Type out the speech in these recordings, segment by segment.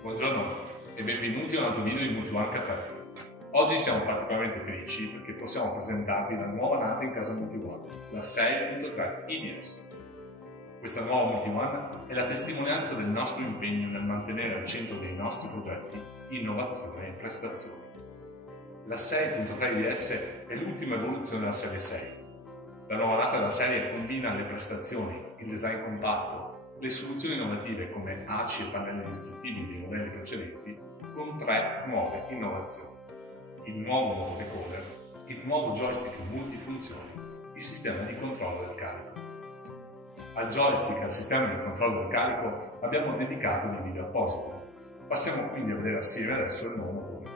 Buongiorno e benvenuti a un altro video di Multione Caffè. Oggi siamo particolarmente felici perché possiamo presentarvi la nuova nata in casa Multione, la 6.3 IDS. Questa nuova Multione è la testimonianza del nostro impegno nel mantenere al centro dei nostri progetti innovazione e prestazioni. La 6.3 IDS è l'ultima evoluzione della serie 6. La nuova nata della serie combina le prestazioni, il design compatto, le soluzioni innovative come ACI e pannelli distruttivi dei modelli precedenti con 3 nuove innovazioni: il nuovo motore caller, il nuovo joystick multifunzioni, il sistema di controllo del carico. Al joystick e al sistema di controllo del carico abbiamo dedicato un video apposito. Passiamo quindi a vedere assieme adesso il nuovo motore.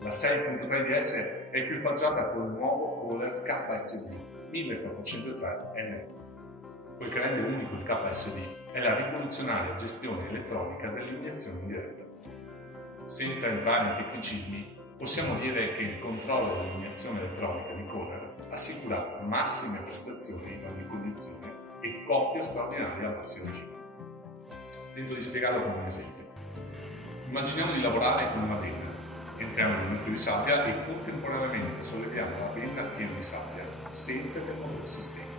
La 6.3 IDS è equipaggiata con il nuovo caller KSD 1403NO. Quel che rende unico il KSD è la rivoluzionaria gestione elettronica dell'iniezione in diretta. Senza entrare nei tecnicismi, possiamo dire che il controllo dell'iniezione elettronica di caller assicura massime prestazioni in ogni condizione e coppia straordinaria a massimo giro. Tento di spiegarlo con un esempio. Immaginiamo di lavorare con una penna. Entriamo nel nucleo di sabbia e contemporaneamente solleviamo la penna piena di sabbia, senza che il motore si spenga.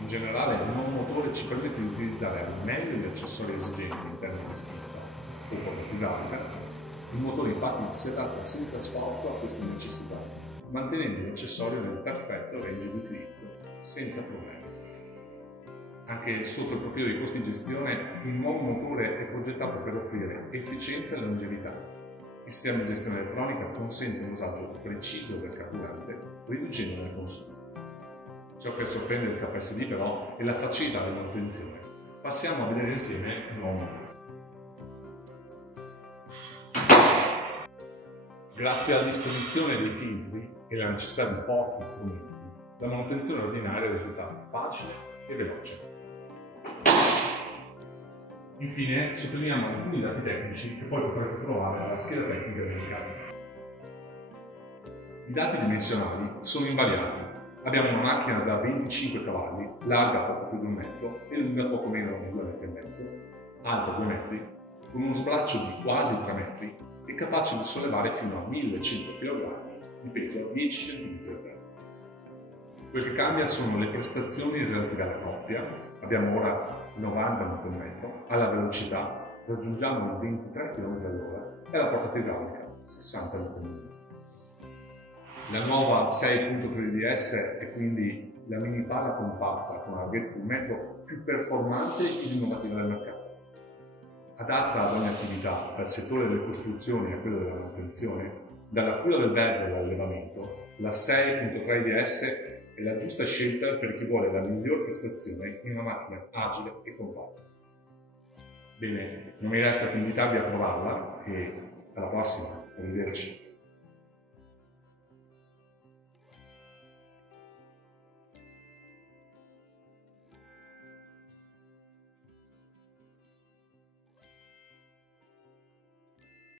In generale, il nuovo motore ci permette di utilizzare al meglio gli accessori esigenti in termini di spinta o corrente idraulica. Il motore infatti si adatta senza sforzo a queste necessità, mantenendo l'accessorio nel perfetto range di utilizzo, senza problemi. Anche sotto il profilo di costi di gestione, il nuovo motore è progettato per offrire efficienza e longevità. Il sistema di gestione elettronica consente un usaggio preciso del carburante, riducendone il consumo. Ciò che sorprende il KSD però è la facilità di manutenzione. Passiamo a vedere insieme il nuovo motore. Grazie alla disposizione dei filtri e alla necessità di pochi strumenti, la manutenzione ordinaria risulta facile e veloce. Infine, sottolineiamo alcuni dati tecnici che poi potrete trovare alla scheda tecnica del carico. I dati dimensionali sono invariati. Abbiamo una macchina da 25 cavalli, larga poco più di 1 metro e lunga poco meno di 2,5 metri, alta 2 metri, con uno sbraccio di quasi 3 metri e capace di sollevare fino a 1100 kg di peso a 10 cm per terra. Quel che cambia sono le prestazioni relative alla coppia. Abbiamo ora 90 Nm, alla velocità raggiungiamo i 23 km/h e alla portata idraulica 60 Nm. La nuova 6.3 IDS è quindi la mini pala compatta con una larghezza di 1 metro più performante ed innovativa del mercato. Adatta ad ogni attività, dal settore delle costruzioni a quello della manutenzione, dalla cura del verde all'allevamento, la 6.3 IDS è la giusta scelta per chi vuole la miglior prestazione in una macchina agile e compatta. Bene, non mi resta che invitarvi a provarla e alla prossima, arrivederci.